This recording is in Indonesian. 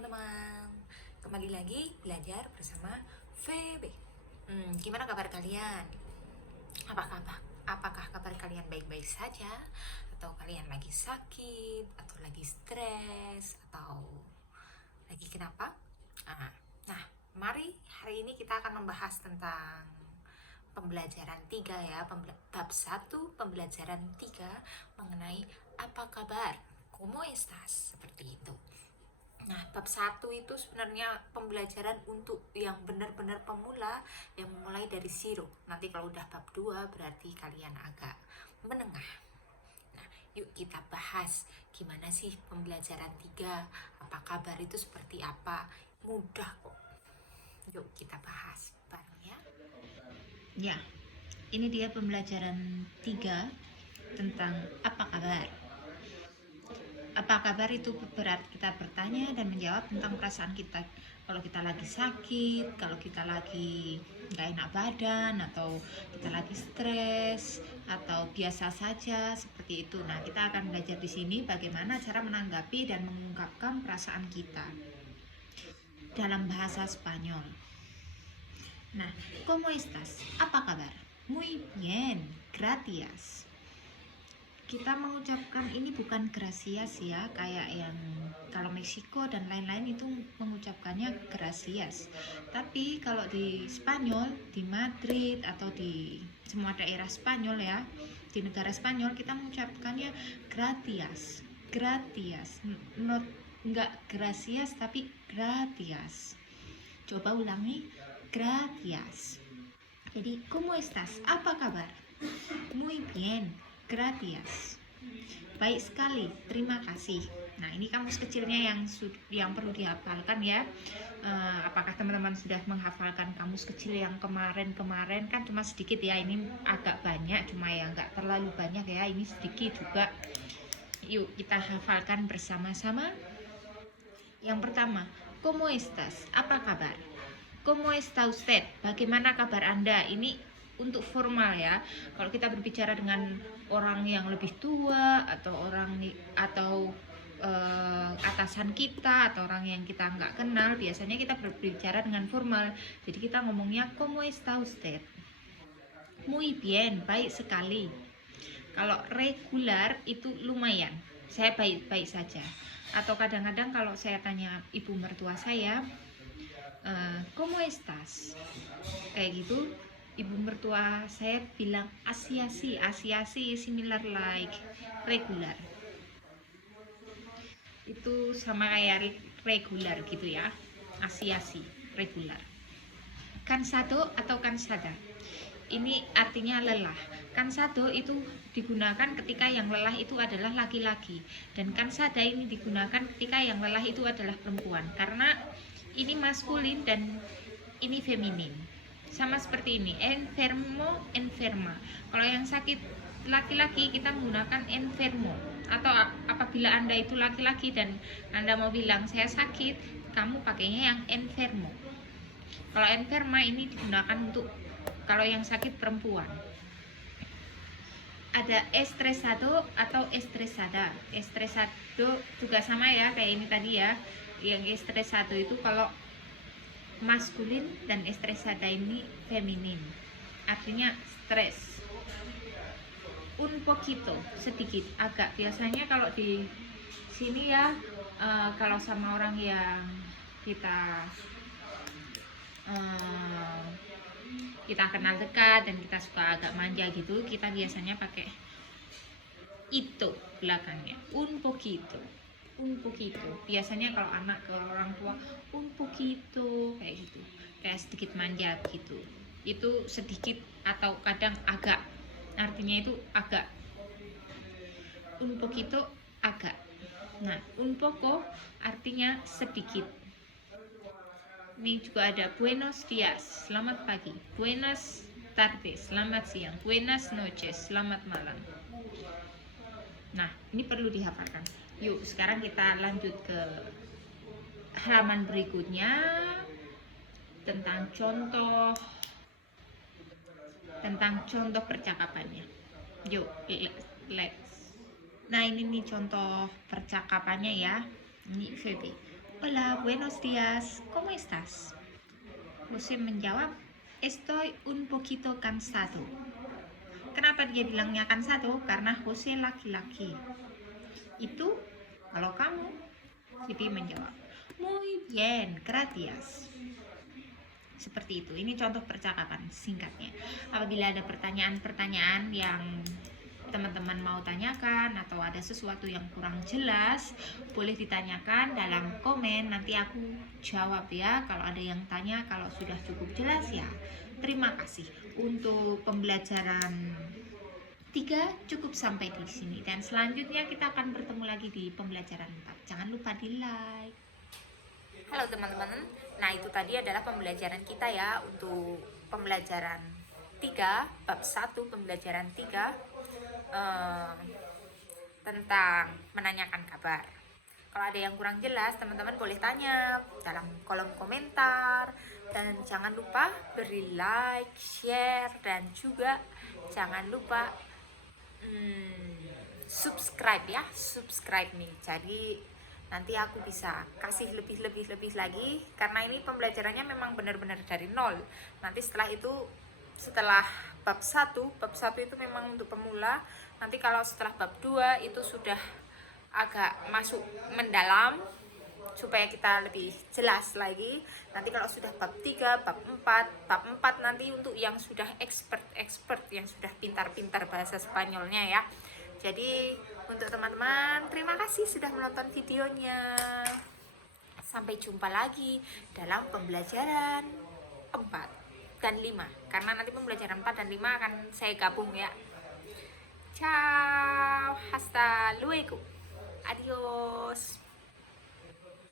teman-teman, kembali lagi belajar bersama VB. Gimana kabar kalian? Apakah kabar kalian baik-baik saja? Atau kalian lagi sakit? Atau lagi stres? Atau lagi kenapa? Nah, mari hari ini kita akan membahas tentang pembelajaran 3 ya, bab 1 pembelajaran 3 mengenai apa kabar, ¿cómo estás? Seperti itu. Nah, bab 1 itu sebenarnya pembelajaran untuk yang benar-benar pemula, yang mulai dari zero. Nanti kalau udah bab 2 berarti kalian agak menengah. Nah, yuk kita bahas gimana sih pembelajaran 3, apa kabar itu seperti apa. Mudah kok. Yuk kita bahas bareng ya. Ya, ini dia pembelajaran 3 tentang apa kabar. Apa kabar itu berarti kita bertanya dan menjawab tentang perasaan kita. Kalau kita lagi sakit, kalau kita lagi nggak enak badan, atau kita lagi stres, atau biasa saja seperti itu. Nah, kita akan belajar di sini bagaimana cara menanggapi dan mengungkapkan perasaan kita dalam bahasa Spanyol. Nah, ¿cómo estás? Apa kabar? Muy bien, gracias. Kita mengucapkan ini bukan gracias ya, kayak yang kalau Meksiko dan lain-lain itu mengucapkannya gracias. Tapi kalau di Spanyol, di Madrid atau di semua daerah Spanyol ya, di negara Spanyol kita mengucapkannya gracias. Gracias. Not enggak gracias tapi gracias. Coba ulangi, gracias. Jadi, ¿cómo estás? Apa kabar? Muy bien, gracias. Baik sekali, terima kasih. Nah, ini kamus kecilnya yang perlu dihafalkan ya. Apakah teman-teman sudah menghafalkan kamus kecil yang kemarin kan cuma sedikit ya. Ini agak banyak, cuma ya nggak terlalu banyak ya. Ini sedikit juga. Yuk kita hafalkan bersama-sama. Yang pertama, ¿cómo estás? Apa kabar? ¿Cómo está usted? Bagaimana kabar Anda? Ini untuk formal ya. Kalau kita berbicara dengan orang yang lebih tua atau atasan kita atau orang yang kita nggak kenal, biasanya kita berbicara dengan formal. Jadi kita ngomongnya ¿cómo está usted? Muy bien, baik sekali. Kalau regular itu lumayan, saya baik-baik saja. Atau kadang-kadang kalau saya tanya ibu mertua saya, ¿cómo estás? Kayak gitu, ibu mertua saya bilang asiasi similar like regular. Itu sama kayak regular gitu ya, asiasi regular. Cansado atau cansada, ini artinya lelah. Cansado itu digunakan ketika yang lelah itu adalah laki-laki, dan cansada ini digunakan ketika yang lelah itu adalah perempuan, karena ini maskulin dan ini feminin. Sama seperti ini, enfermo, enferma. Kalau yang sakit laki-laki kita menggunakan enfermo. Atau apabila Anda itu laki-laki dan Anda mau bilang saya sakit, kamu pakainya yang enfermo. Kalau enferma ini digunakan untuk kalau yang sakit perempuan. Ada estresado atau estresada. Estresado juga sama ya kayak ini tadi ya. Yang estresado itu kalau maskulin dan estresada ini feminin. Artinya stres. Un poquito, sedikit, agak. Biasanya kalau di sini ya, kalau sama orang yang kita kenal dekat dan kita suka agak manja gitu, kita biasanya pakai itu belakangnya, un poquito. Biasanya kalau anak ke orang tua, un poquito, kayak gitu, kayak sedikit manja gitu. Itu sedikit atau kadang agak, artinya itu agak. Un poquito, agak. Nah, un poco artinya sedikit. Ini juga ada buenos días, selamat pagi. Buenas tardes, selamat siang. Buenas noches, selamat malam. Nah, ini perlu dihafalkan. Yuk, sekarang kita lanjut ke halaman berikutnya tentang contoh percakapannya. Yuk, let's. Nah, ini nih contoh percakapannya ya. Ini VB. Hola, buenos días, ¿cómo estás? Jose menjawab, estoy un poquito cansado. Kenapa dia bilangnya cansado? Karena Jose laki-laki. Itu kalau kamu, Siti menjawab, muy bien, gracias. Seperti itu. Ini contoh percakapan singkatnya. Apabila ada pertanyaan-pertanyaan yang teman-teman mau tanyakan atau ada sesuatu yang kurang jelas, boleh ditanyakan dalam komen, nanti aku jawab ya. Kalau ada yang tanya, kalau sudah cukup jelas ya terima kasih. Untuk pembelajaran 3 cukup sampai di sini, dan selanjutnya kita akan bertemu lagi di pembelajaran 4. Jangan lupa di like. Halo teman-teman, nah itu tadi adalah pembelajaran kita ya untuk pembelajaran 3, bab 1 pembelajaran 3 tentang menanyakan kabar. Kalau ada yang kurang jelas, teman-teman boleh tanya dalam kolom komentar. Dan jangan lupa beri like, share, dan juga jangan lupa subscribe ya, subscribe nih. Jadi nanti aku bisa kasih lebih lagi, karena ini pembelajarannya memang benar-benar dari nol. Nanti setelah bab 1 itu memang untuk pemula. Nanti kalau setelah bab 2 itu sudah agak masuk mendalam supaya kita lebih jelas lagi. Nanti kalau sudah bab 3, bab 4 nanti untuk yang sudah expert yang sudah pintar-pintar bahasa Spanyolnya ya. Jadi untuk teman-teman, terima kasih sudah menonton videonya. Sampai jumpa lagi dalam pembelajaran 4 dan 5, karena nanti pembelajaran 4 dan 5 akan saya gabung ya. Ciao, hasta luego, adios.